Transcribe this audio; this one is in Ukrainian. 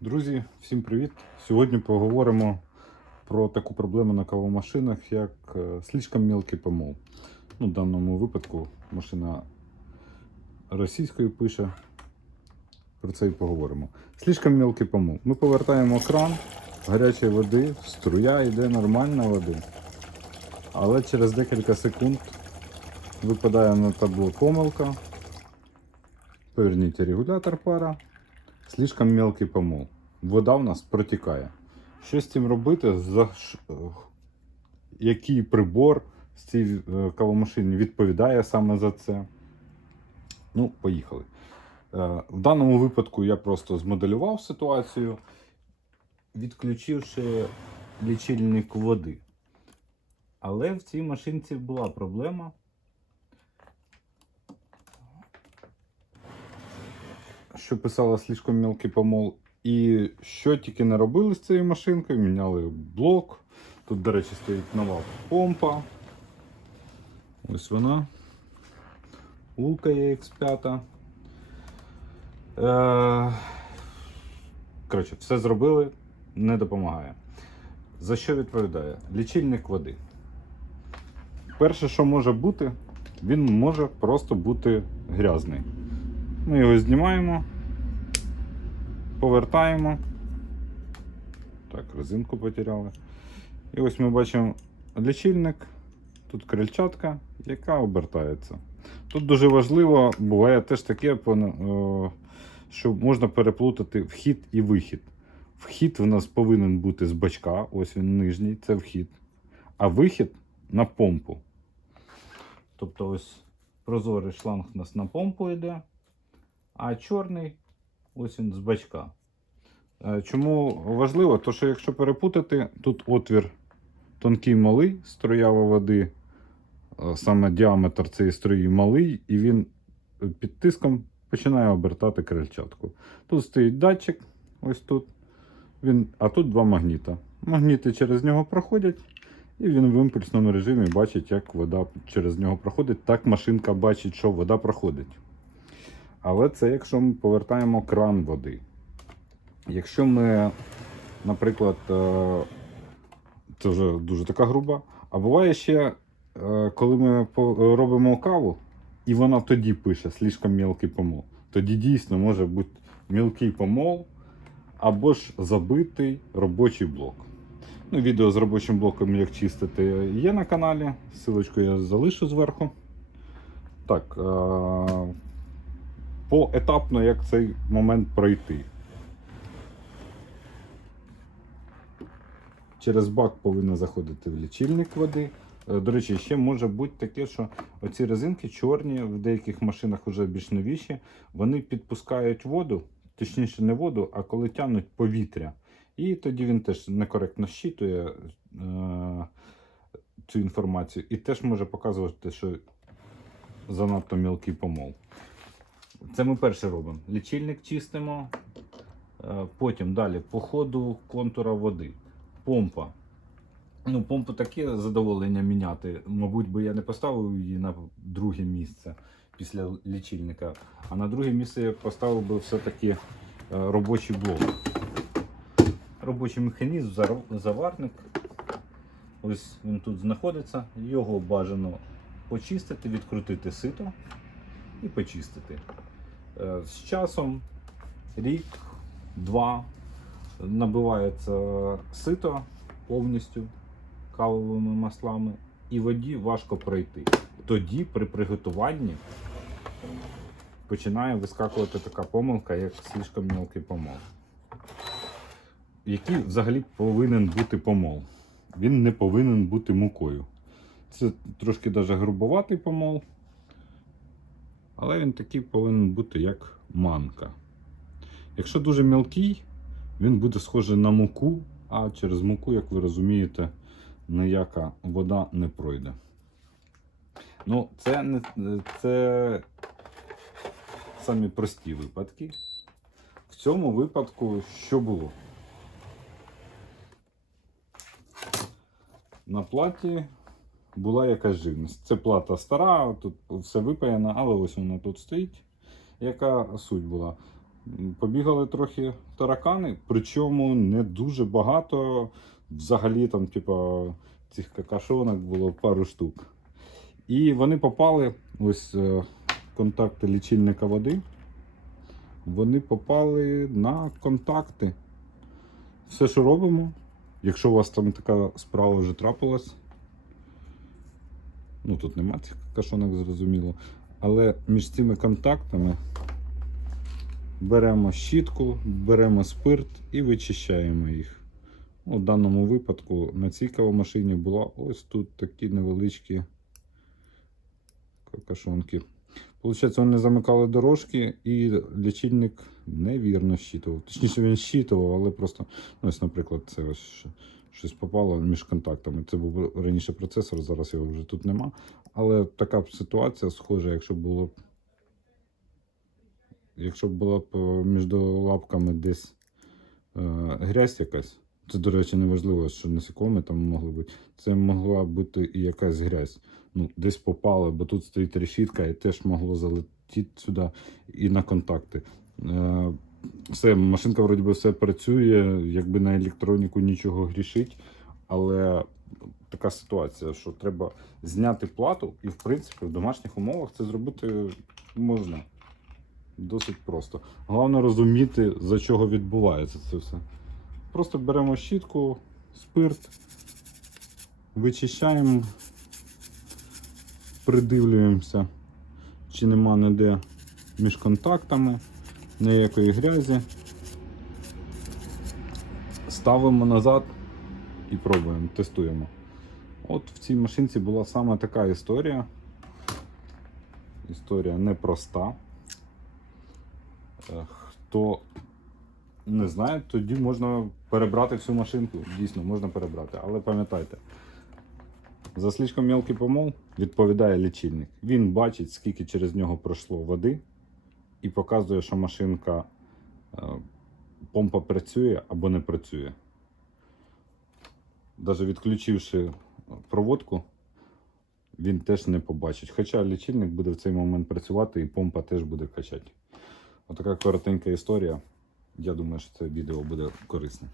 Друзі, всім привіт! Сьогодні поговоримо про таку проблему на кавомашинах, як е, слишком мелкий помол. Ну, в даному випадку машина російською пише. Про це і поговоримо. Слишком мелкий помол. Ми повертаємо кран гарячої води, струя йде нормальна води. Але через декілька секунд випадає на табло помилка. Поверніть регулятор пара. Слишком мелкий помол. Вода в нас протікає. Що з цим робити? За який прибор з цієї е, кавомашини відповідає саме за це? Ну, поїхали. Е, В даному випадку я просто змоделював ситуацію, відключивши лічильник води. Але в цій машинці була проблема. Що писала слишком мелкий помол. І що тільки не робили з цією машинкою, міняли блок. Тут, до речі, стоїть нова помпа. Ось вона. Улка EX5. Е... Коротше, все зробили, не допомагає. За що відповідає? Лічильник води. Перше, що може бути, він може просто бути грязний. Ми його знімаємо, повертаємо. Так, резинку потеряли. І ось ми бачимо лічильник, тут крильчатка, яка обертається. Тут дуже важливо, буває теж таке, е, що можна переплутати вхід і вихід. Вхід в нас повинен бути з бачка, ось він нижній, це вхід. А вихід на помпу. Тобто ось прозорий шланг у нас на помпу йде а чорний ось він з бачка. Е, Чому важливо? То що якщо перепутати, тут отвір тонкий малий, струява води, е, саме діаметр цієї струї малий, і він під тиском починає обертати крильчатку. Тут стоїть датчик, ось тут. Він, а тут два магніта. Магніти через нього проходять, і він в імпульсному режимі бачить, як вода через нього проходить. Так машинка бачить, що вода проходить. Але це якщо ми повертаємо кран води. Якщо ми, наприклад, е, це вже дуже така груба. А буває ще, е, коли ми робимо каву, і вона тоді пише слишком мілкий помол. Тоді дійсно може бути мілкий помол або ж забитий робочий блок. Ну, відео з робочим блоком, як чистити, є на каналі. Силочку я залишу зверху. Так. Поетапно, як цей момент пройти. Через бак повинно заходити в лічильник води. Е, До речі, ще може бути таке, що оці резинки чорні, в деяких машинах вже більш новіші, вони підпускають воду, точніше не воду, а коли тягнуть повітря. І тоді він теж некоректно щитує е, цю інформацію і теж може показувати, що занадто мілкий помол. Це ми перше робимо. Лічильник чистимо. Е, Потім далі по ходу контура води. Помпа. Ну, помпу таке задоволення міняти. Мабуть, би я не поставив її на друге місце після лічильника. А на друге місце я поставив би все-таки е, робочий блок. Робочий механізм, заварник. Ось він тут знаходиться. Його бажано почистити, відкрутити сито і почистити. Е, З часом рік, два набивається сито повністю кавовими маслами, і воді важко пройти. Тоді при приготуванні починає вискакувати така помилка, як слишком мілкий помол. Який взагалі повинен бути помол? Він не повинен бути мукою. Це трошки даже грубоватий помол. Але він такий повинен бути як манка. Якщо дуже мілкий, він буде схожий на муку, а через муку, як ви розумієте, ніяка вода не пройде. Ну, це, не, це самі прості випадки. В цьому випадку що було? На платі була якась живність. Це плата стара, тут все випаяно, але ось вона тут стоїть. Яка суть була? Побігали трохи таракани, причому не дуже багато. Взагалі там, типа, цих какашонок було пару штук. І вони попали, ось е, контакти лічильника води. Вони попали на контакти. Все, що робимо, якщо у вас там така справа вже трапилась, ну тут нема цих кашонок, зрозуміло. Але між цими контактами беремо щітку, беремо спирт і вичищаємо їх. У даному випадку на цій кавомашині була ось тут такі невеличкі какашонки. Получається, вони замикали дорожки і лічильник невірно щитував. Точніше, він щитував, але просто, ну, ось, наприклад, це ось щось попало між контактами. Це був раніше процесор, зараз його вже тут нема. Але така ситуація схожа, якщо було б. Якщо б була б е, між лапками десь е, грязь якась, це, до речі, не важливо, що насікомі там могли бути. Це могла бути і якась грязь. Ну, десь попала, бо тут стоїть решітка, і теж могло залетіти сюди і на контакти. Е, все, машинка вроді би все працює, якби на електроніку нічого грішить, але така ситуація, що треба зняти плату, і в принципі в домашніх умовах це зробити можна. Досить просто. Головне розуміти, за чого відбувається це все. Просто беремо щітку, спирт, вичищаємо, придивлюємося, чи нема ніде між контактами, ніякої грязі. Ставимо назад і пробуємо, тестуємо. От в цій машинці була саме така історія. Історія непроста. Е, Хто не знає, тоді можна перебрати всю машинку. Дійсно, можна перебрати. Але пам'ятайте, за слишком мелкий помол відповідає лічильник. Він бачить, скільки через нього пройшло води, і показує, що машинка е, помпа працює або не працює. Навіть відключивши проводку, він теж не побачить. Хоча лічильник буде в цей момент працювати і помпа теж буде качати. Отака коротенька історія. Я думаю, що це відео буде корисне.